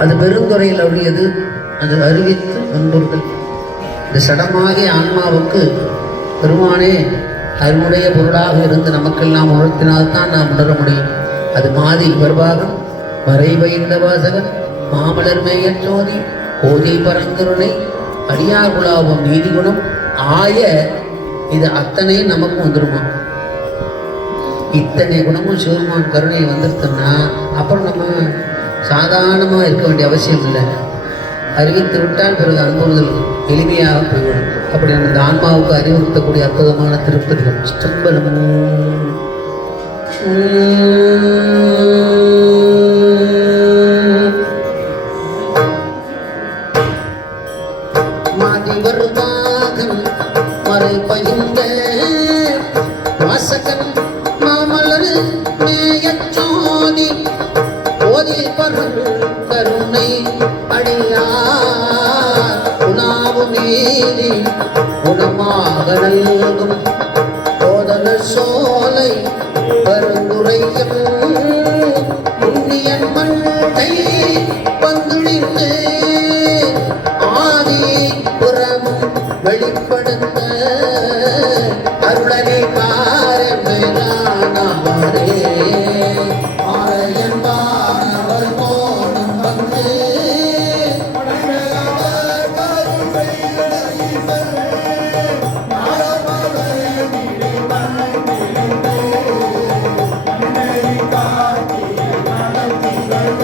அது பெருந்துறையில் உடையது அது அறிவித்து வன்பொருள் இந்த சடமாகிய ஆன்மாவுக்கு பெருமானே அருமுடைய பொருளாக இருந்து நமக்கெல்லாம் உணர்த்தினால்தான் நாம் உணர முடியும். அது மாதி வருவாகம் வரைவைந்த வாசகன் மாமலர் மேயச்சோதி கோதை பரங்கருணை அடியார் குலாபம் நீதிகுணம் ஆய இது அத்தனை நமக்கும் வந்துருமா? இத்தனை குணமும் சிவருமான் கருணை வந்துருச்சுன்னா அப்புறம் நம்ம சாதாரணமாக இருக்க வேண்டிய அவசியம் இல்லை அறிவித்து விட்டால் பிறகு அனுபவங்கள் எளிமையாக போய்விடும். அப்படி அந்த ஆன்மாவுக்கு அறிவுறுத்தக்கூடிய அற்புதமான திருப்பதிகள். ஸ்தம்பலம் மதிவர் மறை பயின்ற வாசகன் போதி பரல் கருணை அடியார். உணாவு மீறி குணமாக நல்கும். போதல சோலை பருந்துரையும் புண்ணியன் மண்டை வந்துழிந்து. ஆதி புறமும் வெளிப்படுத்த Amém.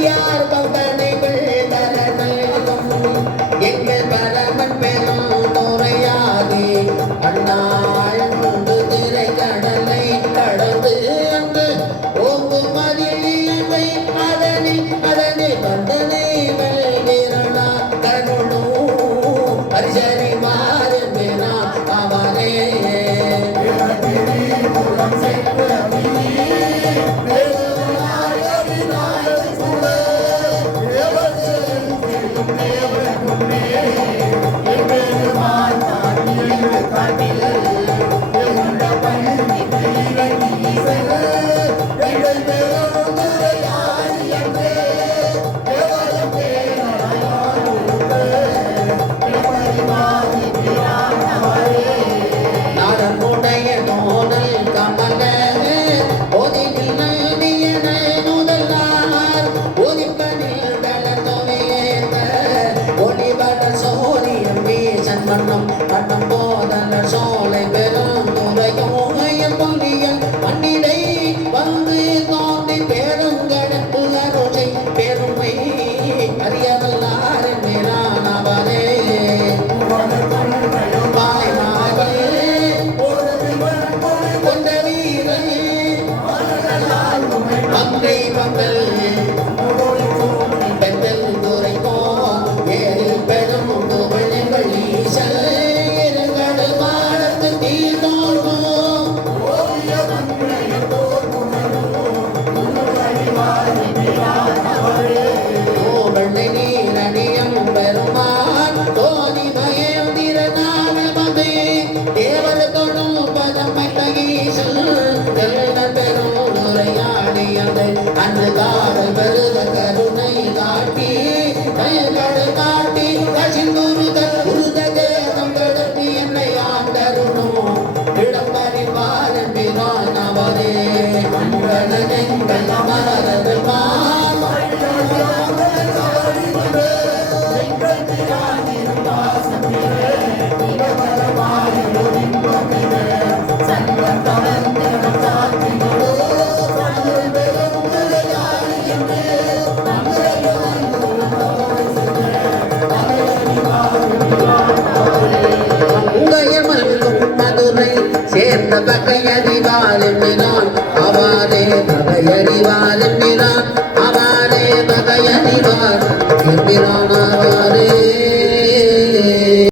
அடியார் அடியார் மன்னம் போதல சோலை பெரும் தொடும் ತಪಕಯದಿ